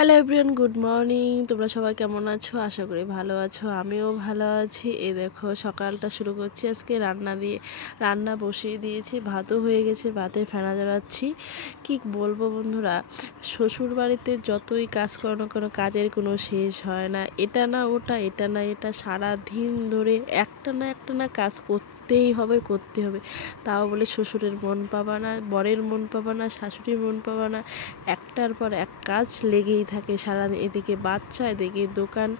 Hello everyone, good morning. তোমরা সবাই কেমন আছো? আশা করি ভালো আছো, আমিও ভালো আছি। এই দেখো সকালটা শুরু করছি আজকে রান্না বসিয়ে দিয়েছি, ভাতও হয়ে গেছে, ভাতে ফেনা জড়াচ্ছি। কি বলবো বন্ধুরা, শ্বশুর বাড়িতে যতই কাজ করো না কোনো কাজের কোনো শেষ হয় না। এটা না ওটা, এটা না এটা, সারা দিন ধরে একটা না কাজ করতেই হবে। তাও বলে শ্বশুরের মন পাবা না, বরের মন পাবা না, শাশুড়ির মন পাবা না, একটার পর এক কাজ লেগেই থাকে সারাদিন। এদিকে বাচ্চা, এদিকে দোকান,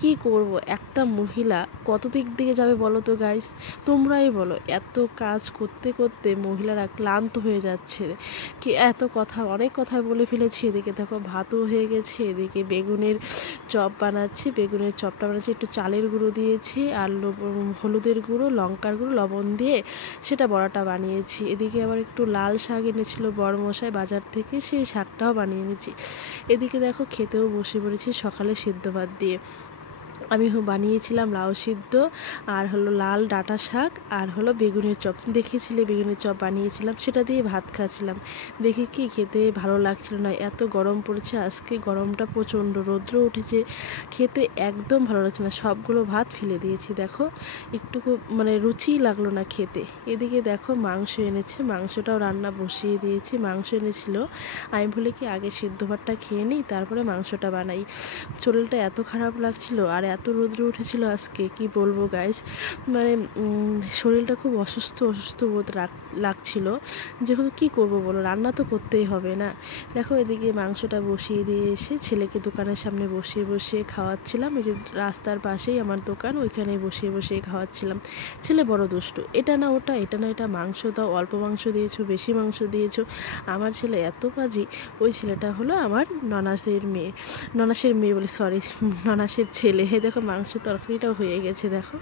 কি করব? একটা মহিলা কত দিক দিকে যাবে বলো তো গাইস? তোমরাই বলো। এত কাজ করতে করতে মহিলারা ক্লান্ত হয়ে যাচ্ছে। কি অনেক কথা বলে ফেলেছি। এদিকে দেখো ভাতও হয়ে গেছে, এদিকে বেগুনের চপ বানাচ্ছি। বেগুনের চপটা বানাচ্ছি, একটু চালের গুঁড়ো দিয়েছি আর হলুদের গুঁড়ো, লঙ্কার গুঁড়ো, লবণ দিয়ে সেটা বড়াটা বানিয়েছি। এদিকে আবার একটু লাল শাক এনেছিল বড়মশাই বাজার থেকে, সেই শাকটাও বানিয়ে নিয়েছি। এদিকে দেখো খেতেও বসে পড়েছি সকালে সিদ্ধ ভাত দিয়ে। আমি বানিয়েছিলাম লাউ সিদ্ধ আর লাল ডাঁটা শাক আর বেগুনের চপ। দেখেছিলে বেগুনের চপ বানিয়েছিলাম, সেটা দিয়ে ভাত খাচ্ছিলাম। দেখে কি খেতে ভালো লাগছিল না। এত গরম পড়েছে আজকে, গরমটা প্রচণ্ড, রৌদ্র উঠেছে, খেতে একদম ভালো লাগছে না। সবগুলো ভাত ফেলে দিয়েছি। দেখো একটুকু রুচিই লাগলো না খেতে। এদিকে দেখো মাংস এনেছে, মাংসটাও রান্না বসিয়ে দিয়েছি। মাংস এনেছিল, আমি বলি কি আগে সিদ্ধ ভাতটা খেয়ে নিই, তারপরে মাংসটা বানাই। শরীরটা এত খারাপ লাগছিল আর এত রৌদ্র উঠেছিল আজকে, কি বলবো গাইস। শরীরটা খুব অসুস্থ বোধ লাগছিল। যেহেতু কি করব বলো, রান্না তো করতেই হবে না। দেখো এদিকে মাংসটা বসিয়ে দিয়ে এসে ছেলেকে দোকানের সামনে বসিয়ে খাওয়াচ্ছিলাম। এই যে রাস্তার পাশেই আমার দোকান, ওইখানে বসিয়ে খাওয়াচ্ছিলাম। ছেলে বড় দুষ্টু, এটা না ওটা, এটা না এটা, মাংস দাও, অল্প মাংস দিয়েছো, বেশি মাংস দিয়েছো। আমার ছেলে এত পাজি। ওই ছেলেটা হলো আমার ননাসের মেয়ে বলি, সরি, ননাসের ছেলে। দেখো মাংস তরকারিটাও হয়ে গেছে। দেখো